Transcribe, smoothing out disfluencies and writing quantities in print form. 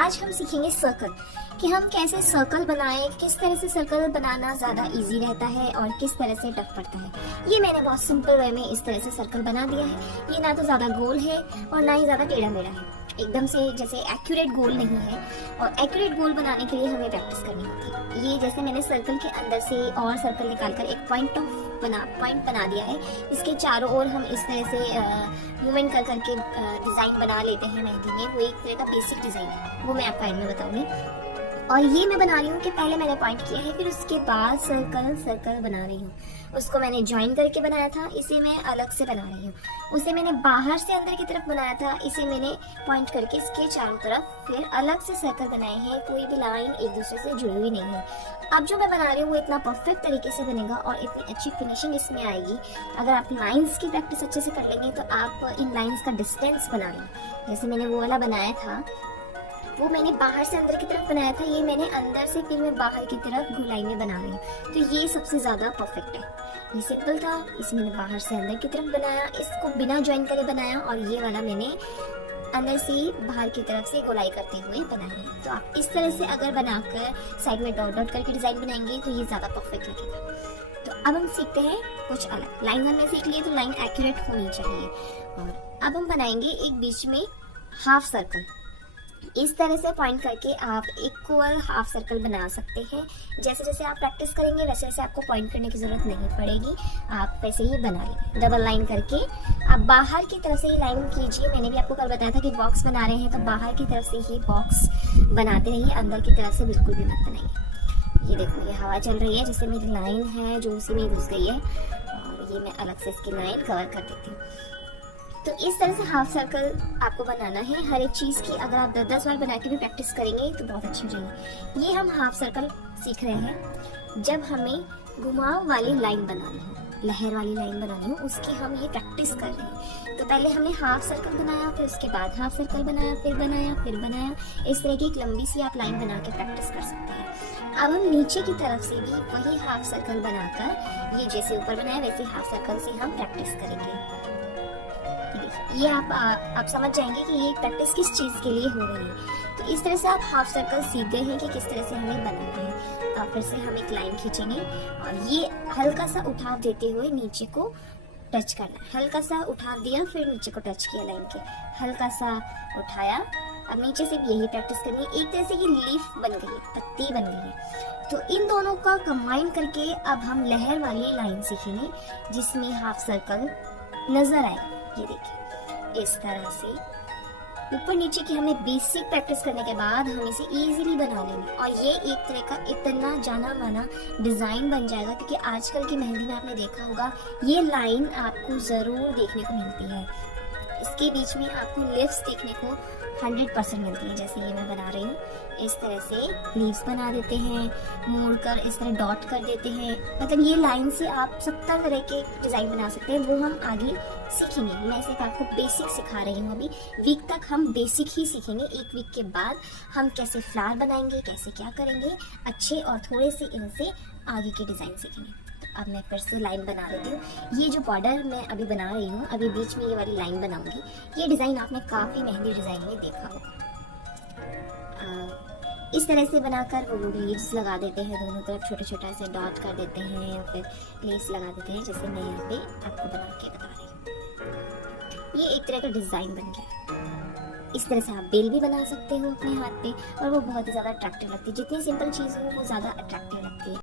आज हम सीखेंगे सर्कल, कि हम कैसे सर्कल बनाएं, किस तरह से सर्कल बनाना ज़्यादा इजी रहता है और किस तरह से टफ पड़ता है। ये मैंने बहुत सिंपल वे में इस तरह से सर्कल बना दिया है। ये ना तो ज़्यादा गोल है और ना ही ज़्यादा टेढ़ा मेढ़ा है, एकदम से जैसे एक्यूरेट गोल नहीं है। और एक्यूरेट गोल बनाने के लिए हमें प्रैक्टिस करनी होती है। ये जैसे मैंने सर्कल के अंदर से और सर्कल निकालकर एक पॉइंट बना दिया है। इसके चारों ओर हम इस तरह से मूवमेंट कर करके डिज़ाइन बना लेते हैं मेहंदी में। वो एक तरह का बेसिक डिज़ाइन है, वो मैं आपको एंड में बताऊंगी। और ये मैं बना रही हूँ कि पहले मैंने पॉइंट किया है, फिर उसके बाद सर्कल बना रही हूँ। उसको मैंने ज्वाइन करके बनाया था, इसे मैं अलग से बना रही हूँ। उसे मैंने बाहर से अंदर की तरफ बनाया था, इसे मैंने पॉइंट करके इसके चारों तरफ फिर अलग से सर्कल बनाए हैं। कोई भी लाइन एक दूसरे से जुड़ी हुई नहीं है। अब जो मैं बना रही हूँ वो इतना परफेक्ट तरीके से बनेगा और इतनी अच्छी फिनिशिंग इसमें आएगी। अगर आप लाइंस की प्रैक्टिस अच्छे से कर लेंगे तो आप इन लाइंस का डिस्टेंस बना लेंगे। जैसे मैंने वो वाला बनाया था, वो मैंने बाहर से अंदर की तरफ बनाया था, ये मैंने अंदर से फिर मैं बाहर की तरफ गोलाई में बना रही हूँ। तो ये सबसे ज़्यादा परफेक्ट है। ये सिंपल था, इसे मैंने बाहर से अंदर की तरफ बनाया, इसको बिना ज्वाइन करे बनाया, और ये वाला मैंने अंदर से बाहर की तरफ से गोलाई करते हुए बनाया। तो आप इस तरह से अगर बनाकर साइड में डॉट डॉट करके डिज़ाइन बनाएंगे तो ये ज़्यादा परफेक्ट लगेगा। तो अब हम सीखते हैं कुछ अलग। लाइन हमने सीख ली तो लाइन एक्यूरेट होनी चाहिए। और अब हम बनाएंगे एक बीच में हाफ सर्कल। इस तरह से पॉइंट करके आप इक्वल हाफ सर्कल बना सकते हैं। जैसे जैसे आप प्रैक्टिस करेंगे वैसे वैसे आपको पॉइंट करने की ज़रूरत नहीं पड़ेगी, आप वैसे ही बना लेंगे। डबल लाइन करके आप बाहर की तरफ से ही लाइन कीजिए। मैंने भी आपको कल बताया था कि बॉक्स बना रहे हैं तो बाहर की तरफ से ही बॉक्स बनाते रहिए, अंदर की तरफ से बिल्कुल भी मत बनाइए। ये देखो, ये हवा चल रही है जिससे मेरी लाइन है जो उसी में घुस गई है, और ये मैं अलग से इसकी लाइन कवर कर देती हूँ। तो इस तरह से हाफ सर्कल आपको बनाना है। हर एक चीज़ की अगर आप 10-10 बार बना के भी प्रैक्टिस करेंगे तो बहुत अच्छी हो जाएगी। ये हम हाफ सर्कल सीख रहे हैं। जब हमें घुमाव वाली लाइन बनानी हो, लहर वाली लाइन बनानी हो, उसकी हम ये प्रैक्टिस कर रहे हैं। तो पहले हमने हाफ सर्कल बनाया, फिर उसके बाद हाफ सर्कल बनाया, फिर बनाया। इस तरह की एक लंबी सी आप लाइन बना के प्रैक्टिस कर सकते हैं। अब हम नीचे की तरफ से भी वही हाफ सर्कल बनाकर, ये जैसे ऊपर बनाया वैसे हाफ सर्कल से हम प्रैक्टिस करेंगे। ये आप समझ जाएंगे कि ये प्रैक्टिस किस चीज़ के लिए हो रही है। तो इस तरह से आप हाफ सर्कल सीख गए हैं कि किस तरह से हमें बनाना है। फिर से हम एक लाइन खींचेंगे और ये हल्का सा उठाव देते हुए नीचे को टच करना है। हल्का सा उठाव दिया, फिर नीचे को टच किया लाइन के, हल्का सा उठाया। अब नीचे से भी यही प्रैक्टिस करनी है। एक तरह से ये लीफ बन गई है, पत्ती बन गई है। तो इन दोनों का कंबाइन करके अब हम लहर वाली लाइन सीखेंगे जिसमें हाफ सर्कल नजर आएगा। ये देखिए, इस तरह से ऊपर नीचे की हमें बेसिक प्रैक्टिस करने के बाद हम इसे इजीली बना लेंगे और ये एक तरह का इतना जाना माना डिज़ाइन बन जाएगा। क्योंकि आजकल की मेहंदी में आपने देखा होगा ये लाइन आपको ज़रूर देखने को मिलती है। इसके बीच में आपको लिप्स देखने को 100% मिलती है। जैसे ये मैं बना रही हूँ, इस तरह से लीव्स बना देते हैं, मोड़कर इस तरह डॉट कर देते हैं। मतलब ये लाइन से आप 70 तरह के डिज़ाइन बना सकते हैं। वो हम आगे सीखेंगे। मैं सिर्फ आपको बेसिक सिखा रही हूँ। अभी वीक तक हम बेसिक ही सीखेंगे। एक वीक के बाद हम कैसे फ्लावर बनाएंगे, कैसे क्या करेंगे अच्छे, और थोड़े से इनसे आगे के डिज़ाइन सीखेंगे। अब मैं फिर से लाइन बना देती हूँ। ये जो बॉर्डर मैं अभी बना रही हूँ, अभी बीच में ये वाली लाइन बनाऊंगी। ये डिज़ाइन आपने काफ़ी मेहंदी डिज़ाइन में देखा होगा। इस तरह से बनाकर वो लोग लीव्स लगा देते हैं, दोनों तरफ छोटे छोटे से डॉट कर देते हैं या फिर लीव्स लगा देते हैं, जैसे मैं यहाँ पे आपको बना के बता रही हूँ। ये एक तरह का डिज़ाइन बन गया। इस तरह से आप बेल भी बना सकते हो अपने हाथ पे, और वो बहुत ही ज़्यादा अट्रैक्टिव लगती है। जितनी सिंपल चीज़ हो वो ज़्यादा अट्रैक्टिव लगती है।